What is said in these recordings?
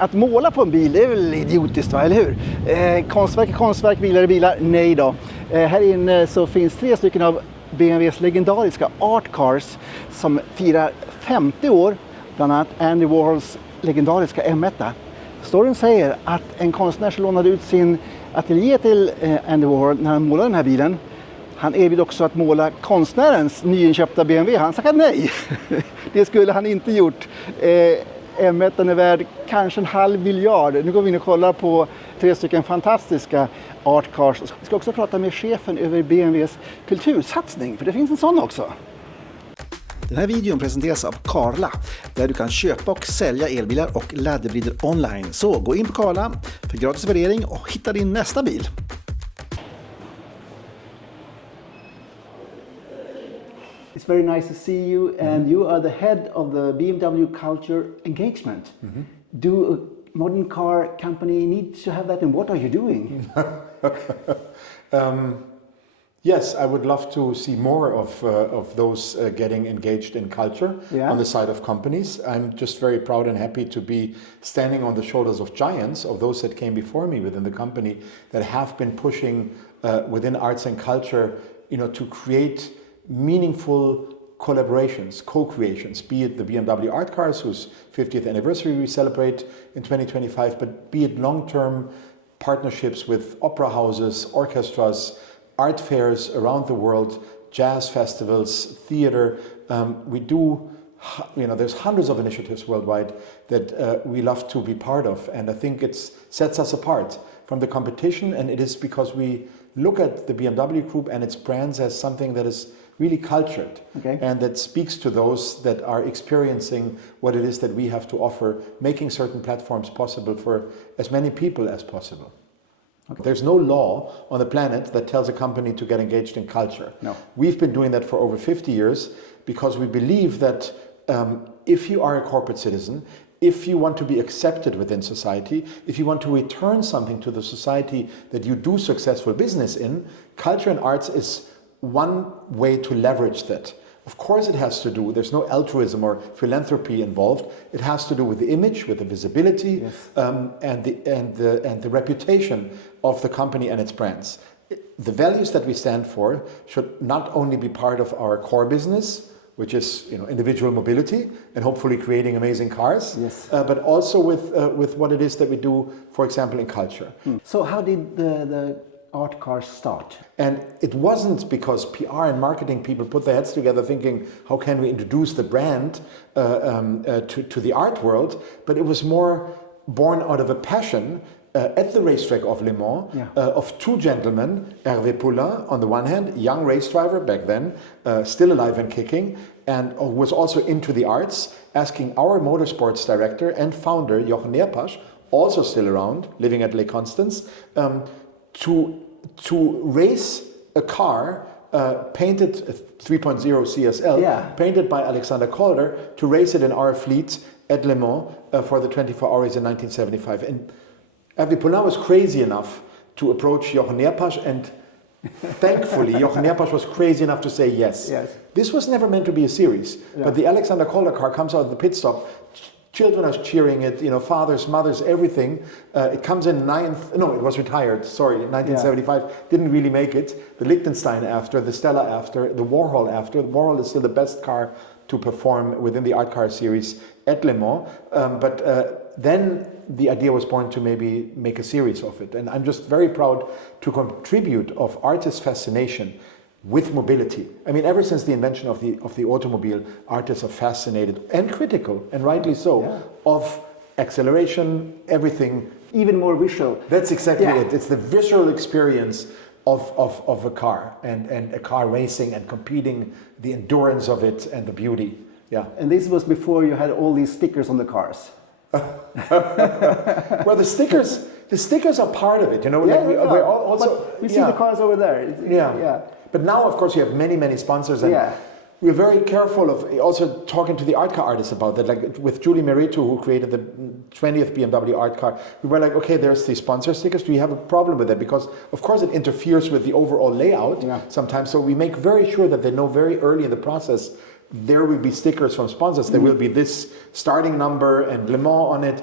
Att måla på en bil, det är väl idiotiskt, va? Eller hur? Konstverk är konstverk, bilar är bilar. Nej då. Här inne så finns 3 stycken av BMWs legendariska Art Cars som firar 50 år. Bland annat Andy Warhols legendariska M1. Storyn säger att en konstnär som lånade ut sin ateljé till Andy Warhol när han målade den här bilen. Han erbjöd också att måla konstnärens nyinköpta BMW. Han sa nej. Det skulle han inte gjort. M1 är värd kanske 1/2 miljard. Nu går vi in och kollar på 3 stycken fantastiska Art Cars. Vi ska också prata med chefen över BMWs kultursatsning, för det finns en sån också. Den här videon presenteras av Carla, där du kan köpa och sälja elbilar och laddhybrider online. Så gå in på Carla för gratis värdering och hitta din nästa bil. It's very nice to see you, and you are the head of the BMW Culture Engagement. Do a modern car company need to have that, and what are you doing? Yes, I would love to see more of those getting engaged in culture on the side of companies. I'm just very proud and happy to be standing on the shoulders of giants, of those that came before me within the company, that have been pushing within arts and culture, to create meaningful collaborations, co-creations, be it the BMW Art Cars, whose 50th anniversary we celebrate in 2025, but be it long-term partnerships with opera houses, orchestras, art fairs around the world, jazz festivals, theater. We do, there's hundreds of initiatives worldwide that we love to be part of, and I think it sets us apart from the competition, and it is because we look at the BMW Group and its brands as something that is really cultured, and that speaks to those that are experiencing what it is that we have to offer, making certain platforms possible for as many people as possible. There's no law on the planet that tells a company to get engaged in culture. No. We've been doing that for over 50 years because we believe that if you are a corporate citizen, if you want to be accepted within society, if you want to return something to the society that you do successful business in, culture and arts is one way to leverage that. Of course it has to do, there's no altruism or philanthropy involved, it has to do with the image, with the visibility, and the reputation of the company and its brands. The values that we stand for should not only be part of our core business, which is individual mobility and hopefully creating amazing cars, but also with what it is that we do, for example, in culture. So how did the Art Cars start? And it wasn't because PR and marketing people put their heads together thinking, how can we introduce the brand to the art world? But it was more born out of a passion at the racetrack of Le Mans of 2 gentlemen, Hervé Poulain on the one hand, young race driver back then, still alive and kicking, and was also into the arts, asking our motorsports director and founder, Johanna, also still around, living at LIchtensteins, to race a car painted 3.0 CSL, painted by Alexander Calder, to race it in our fleet at Le Mans for the 24 hours in 1975. And Hervé Poulain was crazy enough to approach Jochen Nerpasch, and thankfully Jochen Nerpasch was crazy enough to say yes. This was never meant to be a series, but the Alexander Calder car comes out of the pit stop. Children are cheering it, fathers, mothers, everything. It comes in it was retired, sorry, 1975. Didn't really make it. The Lichtenstein after, the Stella after, the Warhol after. The Warhol is still the best car to perform within the Art Car series at Le Mans. But then the idea was born to maybe make a series of it. And I'm just very proud to contribute of artist fascination with mobility. I mean, ever since the invention of the automobile, artists are fascinated and critical, and rightly so, of acceleration, everything. Even more visual. That's exactly it. It's the visual experience of a car and a car racing and competing, the endurance of it and the beauty. Yeah. And this was before you had all these stickers on the cars. Well, the stickers are part of it, we're also, we see the cars over there. But now, of course, you have many sponsors, and we're very careful of also talking to the art car artists about that. Like with Julie Merito, who created the 20th BMW Art Car, we were like, okay, there's the sponsor stickers. Do you have a problem with that? Because, of course, it interferes with the overall layout sometimes. So we make very sure that they know very early in the process there will be stickers from sponsors. There will be this starting number and Le Mans on it,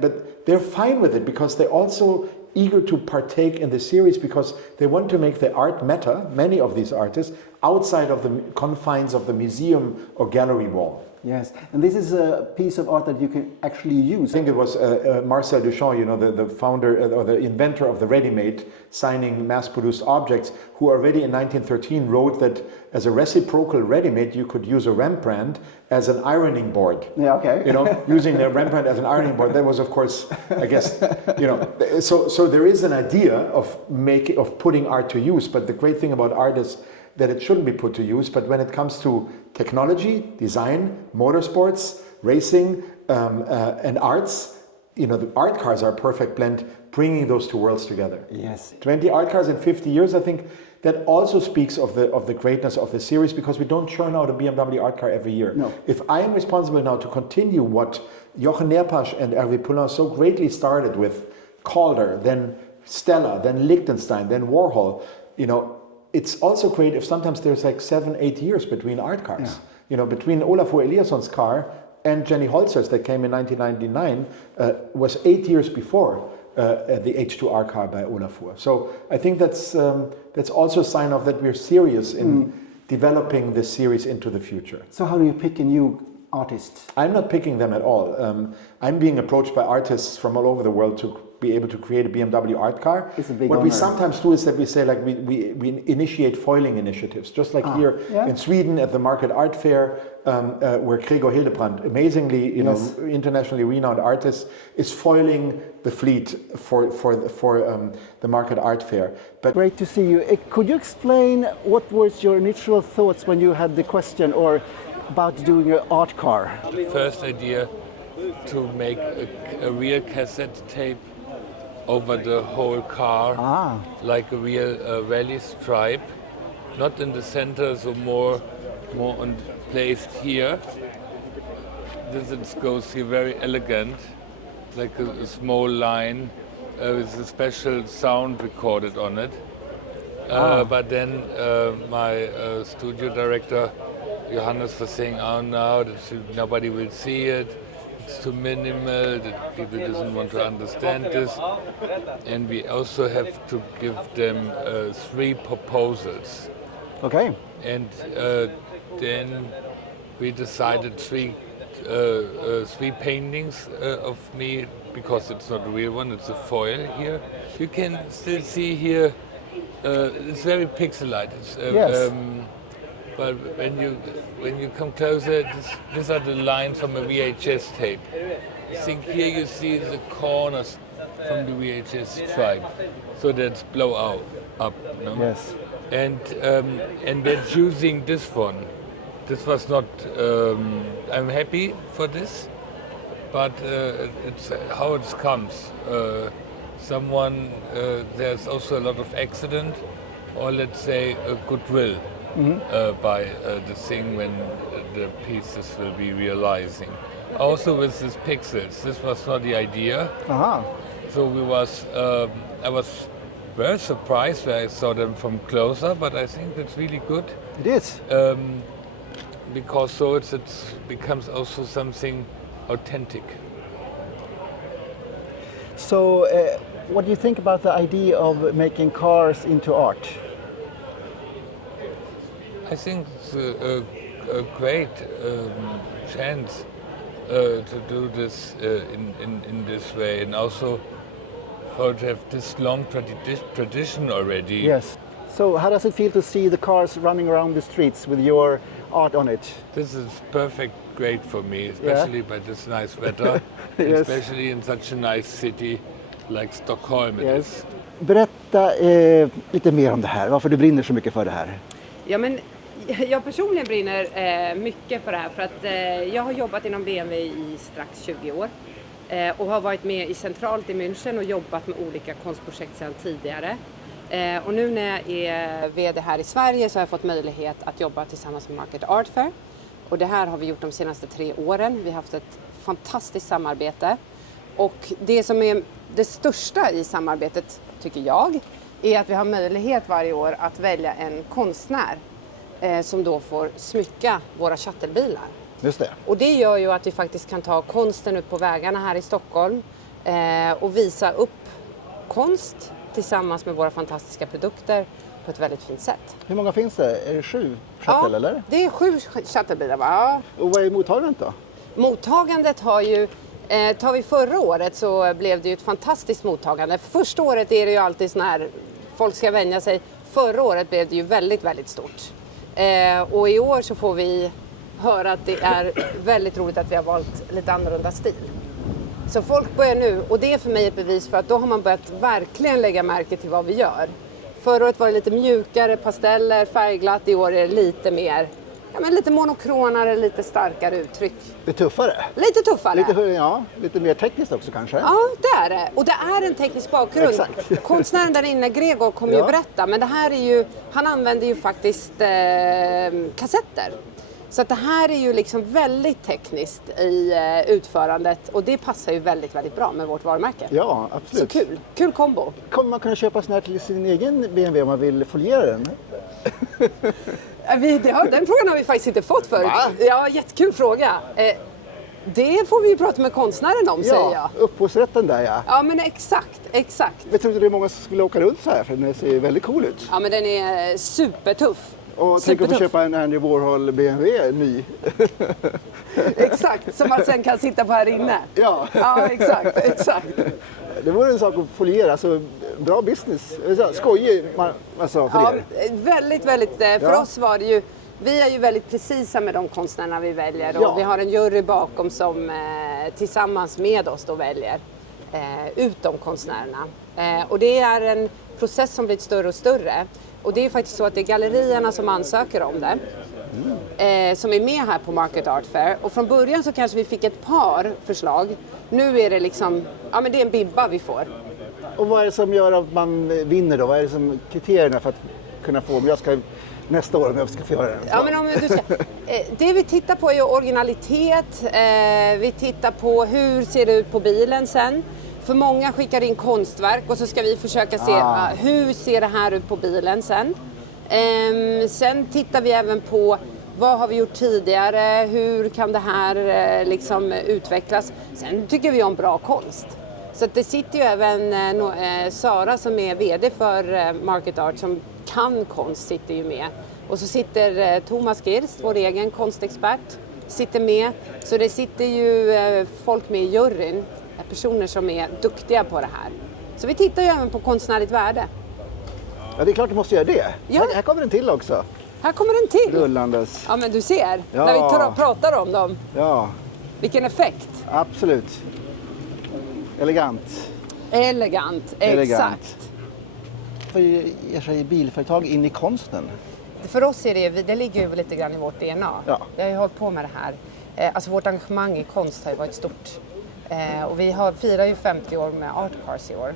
but they're fine with it because they're also eager to partake in the series because they want to make the art matter, many of these artists, outside of the confines of the museum or gallery wall. Yes, and this is a piece of art that you can actually use. I think it was Marcel Duchamp, you know, the founder or the inventor of the ready-made signing mass-produced objects, who already in 1913 wrote that as a reciprocal ready-made you could use a Rembrandt as an ironing board. Yeah, okay. You know, using the Rembrandt as an ironing board. That was, of course, I guess, you know. So there is an idea of putting art to use, but the great thing about art is that it shouldn't be put to use, but when it comes to technology, design, motorsports, racing, and arts, you know, the art cars are a perfect blend, bringing those two worlds together. Yes. 20 art cars in 50 years, I think that also speaks of the greatness of the series, because we don't churn out a BMW art car every year. No. If I am responsible now to continue what Jochen Nerpasch and Hervé Poulain so greatly started with, Calder, then Stella, then Lichtenstein, then Warhol, you know, it's also great if sometimes there's like 7-8 years between art cars. Yeah. You know, between Olafur Eliasson's car and Jenny Holzer's that came in 1999 was 8 years before the H2R car by Olafur. So I think that's also a sign of that we're serious in developing this series into the future. So how do you pick a new artist? I'm not picking them at all. I'm being approached by artists from all over the world to be able to create a BMW art car. It's a big what honor. we sometimes do is that we say, like, we initiate foiling initiatives, just like here in Sweden at the Market Art Fair, where Greger Hildebrandt, amazingly, you know, internationally renowned artist, is foiling the fleet for the Market Art Fair. But great to see you. Could you explain what was your initial thoughts when you had the question or about doing an art car? The first idea to make a real cassette tape over the whole car, like a real rally stripe, not in the center, so more placed here. This goes here very elegant, like a small line with a special sound recorded on it. But then my studio director Johanna was saying, "Oh no, nobody will see it. It's too minimal, that people doesn't want to understand this." And we also have to give them 3 proposals. Okay. And then we decided 3 paintings of me, because it's not a real one, it's a foil here. You can still see here, it's very pixelated. Yes. But when you come closer, these are the lines from a VHS tape. I think here you see the corners from the VHS stripe, so that's blow out up. No? Yes. And they're choosing this one. This was not. I'm happy for this, but it's how it comes. There's also a lot of accident, or let's say a goodwill. By the thing when the pieces will be realizing. Also with these pixels, this was not the idea. So I was very surprised when I saw them from closer, but I think that's really good. It is. Because so it becomes also something authentic. So what do you think about the idea of making cars into art? I think it's a great chance to do this in this way, and also for to have this long tradition already. Yes. So how does it feel to see the cars running around the streets with your art on it? This is great for me, especially by this nice weather, Yes. especially in such a nice city like Stockholm. It is. Berätta lite mer om det här, varför du brinner så mycket för det här. Ja, men jag personligen brinner mycket för det här, för att jag har jobbat inom BMW i strax 20 år och har varit med centralt i München och jobbat med olika konstprojekt sedan tidigare. Och nu när jag är VD här i Sverige så har jag fått möjlighet att jobba tillsammans med Market Art Fair. Och det här har vi gjort de senaste 3 åren. Vi har haft ett fantastiskt samarbete. Och det som är det största i samarbetet, tycker jag, är att vi har möjlighet varje år att välja en konstnär som då får smycka våra shuttle-bilar. Just det. Och det gör ju att vi faktiskt kan ta konsten ut på vägarna här i Stockholm och visa upp konst tillsammans med våra fantastiska produkter på ett väldigt fint sätt. Hur många finns det? Är det 7 shuttle eller? Det är 7 shuttle-bilar, va? Och vad är mottagandet då? Mottagandet har ju, tar vi förra året så blev det ju ett fantastiskt mottagande. För första året är det ju alltid sån här, folk ska vänja sig. Förra året blev det ju väldigt, väldigt stort. Och i år så får vi höra att det är väldigt roligt att vi har valt lite annorlunda stil. Så folk börjar nu, och det är för mig ett bevis för att då har man börjat verkligen lägga märke till vad vi gör. Förra året var det lite mjukare pasteller, färgglatt. I år är det lite mer, lite monokronare, lite starkare uttryck. Lite tuffare? Lite tuffare. Lite mer tekniskt också kanske? Ja, det är det. Och det är en teknisk bakgrund. Exakt. Konstnären där inne, Greger, kommer ju berätta. Men det här är ju, han använder ju faktiskt kassetter. Så att det här är ju liksom väldigt tekniskt i utförandet. Och det passar ju väldigt, väldigt bra med vårt varumärke. Ja, absolut. Så kul. Kul kombo. Kommer man kunna köpa sån här till sin egen BMW om man vill foliera den? Den frågan har vi faktiskt inte fått förut. Va? Ja, jättekul fråga. Det får vi ju prata med konstnären om, säger jag. Upphovsrätten där ja. Ja, men exakt. Jag trodde det är många som skulle åka runt så här för den ser väldigt cool ut. Ja, men den är supertuff. Och tänk att få köpa en Andy Warhol BMW ny. Exakt, som man sen kan sitta på här inne. Ja, Exakt. Det vore en sak att foliera, så bra business. Skojig alltså för er. Väldigt, för oss var det ju, vi är ju väldigt precisa med de konstnärerna vi väljer och vi har en jury bakom som tillsammans med oss då väljer ut de konstnärerna. Och det är en process som blir större och större. Och det är faktiskt så att det är gallerierna som ansöker om det. Som är med här på Market Art Fair. Och från början så kanske vi fick ett par förslag. Nu är det liksom, men det är en bibba vi får. Och vad är det som gör att man vinner då? Vad är det som kriterierna för att kunna få, om jag ska nästa år om jag ska få göra det? Ja, men om du ska, det vi tittar på är originalitet. Vi tittar på hur ser det ut på bilen sen. För många skickar in konstverk och så ska vi försöka se hur ser det här ut på bilen sen. Sen tittar vi även på vad har vi gjort tidigare, hur kan det här liksom utvecklas. Sen tycker vi om bra konst. Så att det sitter ju även Sara som är vd för Market Art som kan konst sitter ju med. Och så sitter Thomas Girst, vår egen konstexpert, sitter med. Så det sitter ju folk med i juryn. Personer som är duktiga på det här. Så vi tittar ju även på konstnärligt värde. Ja, det är klart du måste göra det. Ja. Här kommer den till också. Här kommer den till. Rullandes. Ja, men du ser. När vi pratar om dem. Ja. Vilken effekt. Absolut. Elegant. Exakt. Vad ger sig bilföretag in i konsten? För oss är det ligger ju lite grann i vårt DNA. Ja. Vi har ju hållit på med det här. Alltså vårt engagemang i konst har ju varit stort. Och vi firar ju 50 år med Art Cars i år.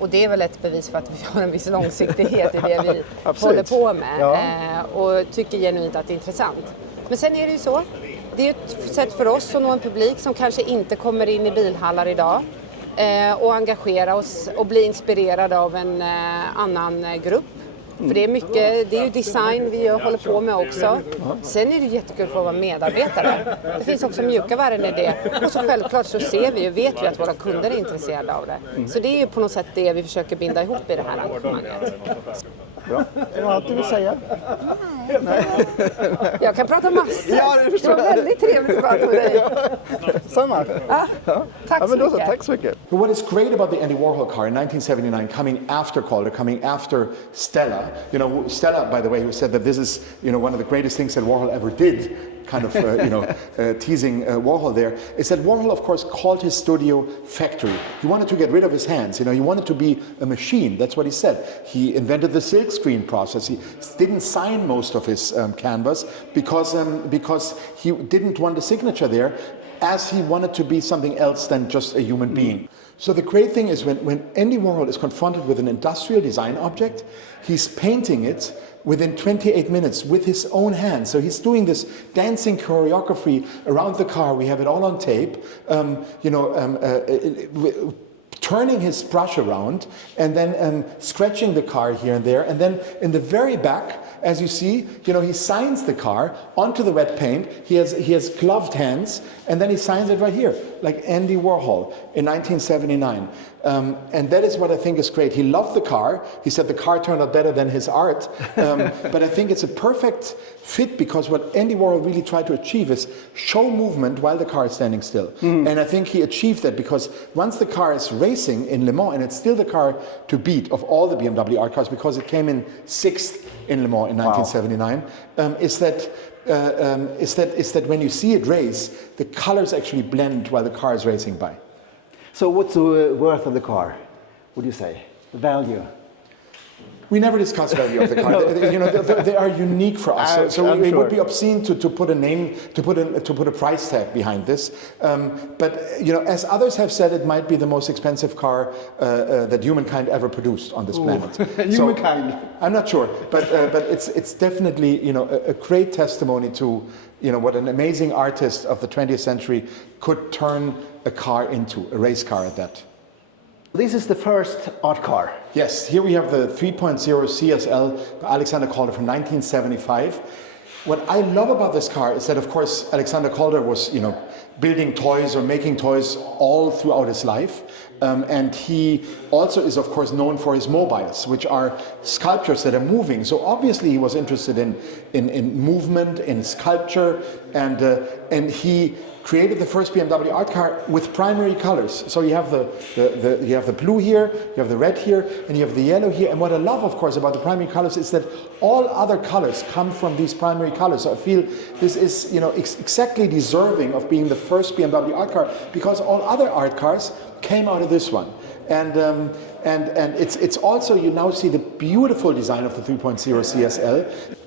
Och det är väl ett bevis för att vi har en viss långsiktighet i det vi håller på med. Ja. Och tycker genuint att det är intressant. Men sen är det ju så. Det är ett sätt för oss att nå en publik som kanske inte kommer in i bilhallar idag. Och engagera oss och bli inspirerade av en annan grupp. För det är mycket, det är ju design vi håller på med också. Sen är det jättekul för att vara medarbetare. Det finns också mjuka värden i det. Och så självklart så ser vi och vet vi att våra kunder är intresserade av det. Så det är ju på något sätt det vi försöker binda ihop i det här engagemanget. Bra. Är det något annat du vill säga? Nej. Jag kan prata massor. Ja, det förstår jag. Det var väldigt trevligt att prata med dig. Samma. Tack så mycket. Tack så mycket. But what is great about the Andy Warhol car in 1979, coming after Calder, coming after Stella, Stella, by the way, who said that this is, one of the greatest things that Warhol ever did, kind of, teasing Warhol there, is that Warhol, of course, called his studio factory. He wanted to get rid of his hands, he wanted to be a machine, that's what he said. He invented the silk screen process. He didn't sign most of his canvas because he didn't want the signature there, as he wanted to be something else than just a human being. So the great thing is when Andy Warhol is confronted with an industrial design object, he's painting it within 28 minutes with his own hands. So he's doing this dancing choreography around the car. We have it all on tape. Turning his brush around and then scratching the car here and there. And then in the very back, as you see, he signs the car onto the wet paint. He has gloved hands, and then he signs it right here, like Andy Warhol in 1979. And that is what I think is great. He loved the car. He said the car turned out better than his art. But I think it's a perfect fit, because what Andy Warhol really tried to achieve is show movement while the car is standing still. And I think he achieved that, because once the car is racing in Le Mans, and it's still the car to beat of all the BMW Art Cars, because it came in 6th in Le Mans in 1979, is that when you see it race, the colors actually blend while the car is racing by. So what's the worth of the car, would you say? The value? We never discuss value of the car. They are unique for us. So it would be obscene to put a name, to put a price tag behind this. But as others have said, it might be the most expensive car that humankind ever produced on this planet. Humankind. So, I'm not sure, but it's definitely a great testimony to what an amazing artist of the 20th century could turn a car into, a race car at that. This is the first art car. Yes, here we have the 3.0 CSL by Alexander Calder from 1975. What I love about this car is that, of course, Alexander Calder was, building toys or making toys all throughout his life. And he also is, of course, known for his mobiles, which are sculptures that are moving. So obviously he was interested in movement, in sculpture, and he created the first BMW art car with primary colors. So you have the blue here, you have the red here, and you have the yellow here. And what I love, of course, about the primary colors is that all other colors come from these primary colors. So I feel this is, exactly deserving of being the first BMW art car, because all other art cars came out of this one. And it's also, you now see the beautiful design of the 3.0 CSL.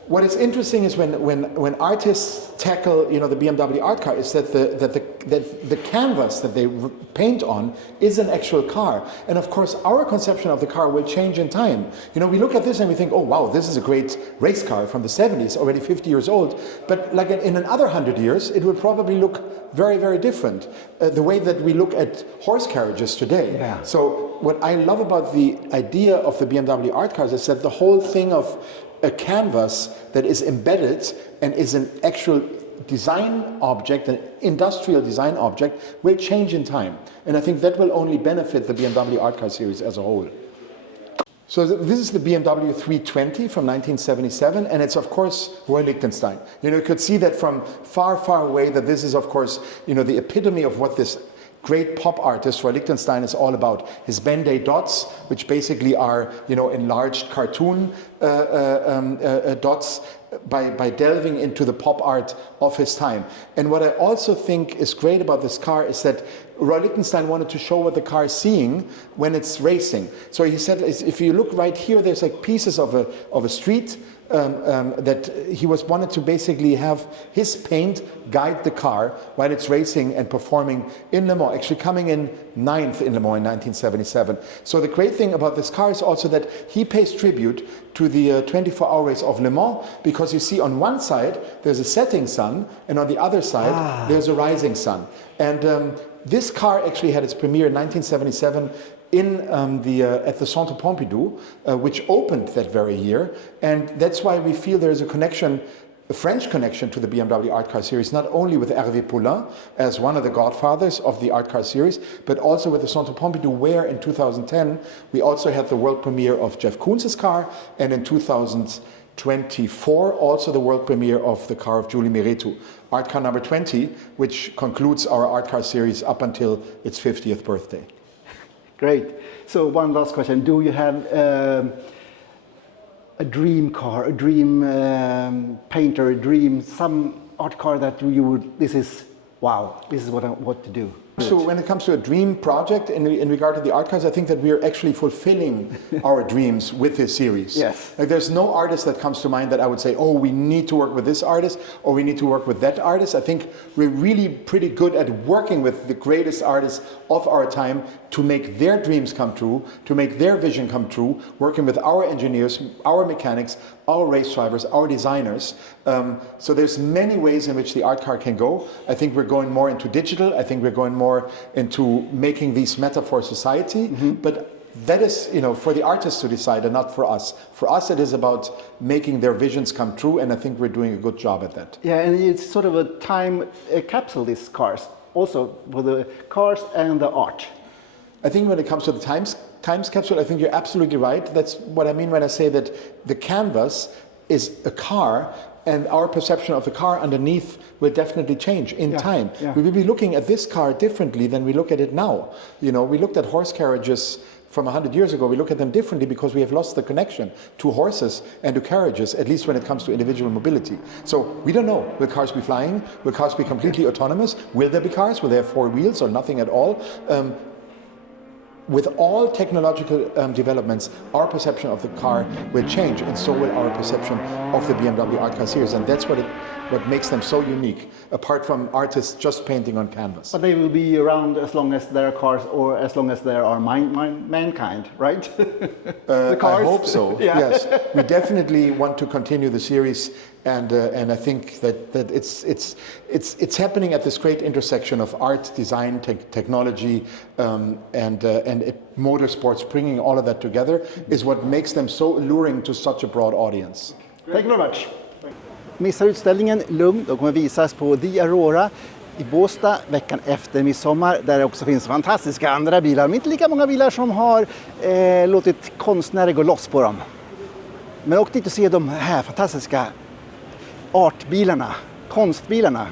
What is interesting is when artists tackle the BMW art car, is that the canvas that they paint on is an actual car. And of course our conception of the car will change in time. We look at this and we think, oh wow, this is a great race car from the 70s, already 50 years old. But like in another 100 years, it will probably look very, very different. The way that we look at horse carriages today. Yeah. So what I love about the idea of the BMW art cars is that the whole thing of a canvas that is embedded and is an actual design object, an industrial design object, will change in time. And I think that will only benefit the BMW Art Car series as a whole. So this is the BMW 320 from 1977, and it's of course Roy Lichtenstein. You could see that from far, far away that this is of course, the epitome of what this great pop artist Roy Lichtenstein is all about. His Ben-Day dots, which basically are enlarged cartoon dots, by delving into the pop art of his time. And what I also think is great about this car is that Roy Lichtenstein wanted to show what the car is seeing when it's racing. So he said, if you look right here, there's like pieces of a street that he wanted to basically have his paint guide the car while it's racing and performing in Le Mans, actually coming in 9th in Le Mans in 1977. So the great thing about this car is also that he pays tribute to the 24-hour race of Le Mans, because you see on one side there's a setting sun, and on the other side there's a rising sun. And this car actually had its premiere in 1977 at the Centre Pompidou, which opened that very year, and that's why we feel there is a connection, a French connection to the BMW Art Car series, not only with Hervé Poulain as one of the godfathers of the Art Car series, but also with the Centre Pompidou, where in 2010 we also had the world premiere of Jeff Koons' car, and in 2024 also the world premiere of the car of Julie Miretu, Art Car number 20, which concludes our Art Car series up until its 50th birthday. Great. So one last question. Do you have a dream car, a dream painter, some art car that you would, this is what I want to do? So when it comes to a dream project in regard to the art cars, I think that we are actually fulfilling our dreams with this series. Yes. Like there's no artist that comes to mind that I would say, oh, we need to work with this artist or we need to work with that artist. I think we're really pretty good at working with the greatest artists of our time to make their dreams come true, to make their vision come true, working with our engineers, our mechanics, our race drivers, our designers. So there's many ways in which the art car can go. I think we're going more into digital. I think we're going more into making these meta for society. Mm-hmm. But that is, for the artists to decide and not for us. For us, it is about making their visions come true, and I think we're doing a good job at that. Yeah, and it's sort of a time capsule, these cars, also for the cars and the art. I think when it comes to the times capsule, I think you're absolutely right. That's what I mean when I say that the canvas is a car, and our perception of the car underneath will definitely change in time. Yeah. We will be looking at this car differently than we look at it now. We looked at horse carriages from 100 years ago. We look at them differently because we have lost the connection to horses and to carriages, at least when it comes to individual mobility. So we don't know. Will cars be flying? Will cars be completely autonomous? Will there be cars? Will they have 4 wheels or nothing at all? With all technological developments, our perception of the car will change, and so will our perception of the BMW Art Cars series, and that's what makes them so unique, apart from artists just painting on canvas. But they will be around as long as there are cars, or as long as there are mankind, right? The cars. I hope so. Yeah. Yes, we definitely want to continue the series, and I think that it's happening at this great intersection of art, design, technology, and motorsports. Bringing all of that together is what makes them so alluring to such a broad audience. Thank you very much. Missar utställningen lugn. De kommer visas på The Aurora i Båstad veckan efter midsommar, där det också finns fantastiska andra bilar, men inte lika många bilar som har låtit konstnärer gå loss på dem. Men åk dit och se de här fantastiska artbilarna, konstbilarna.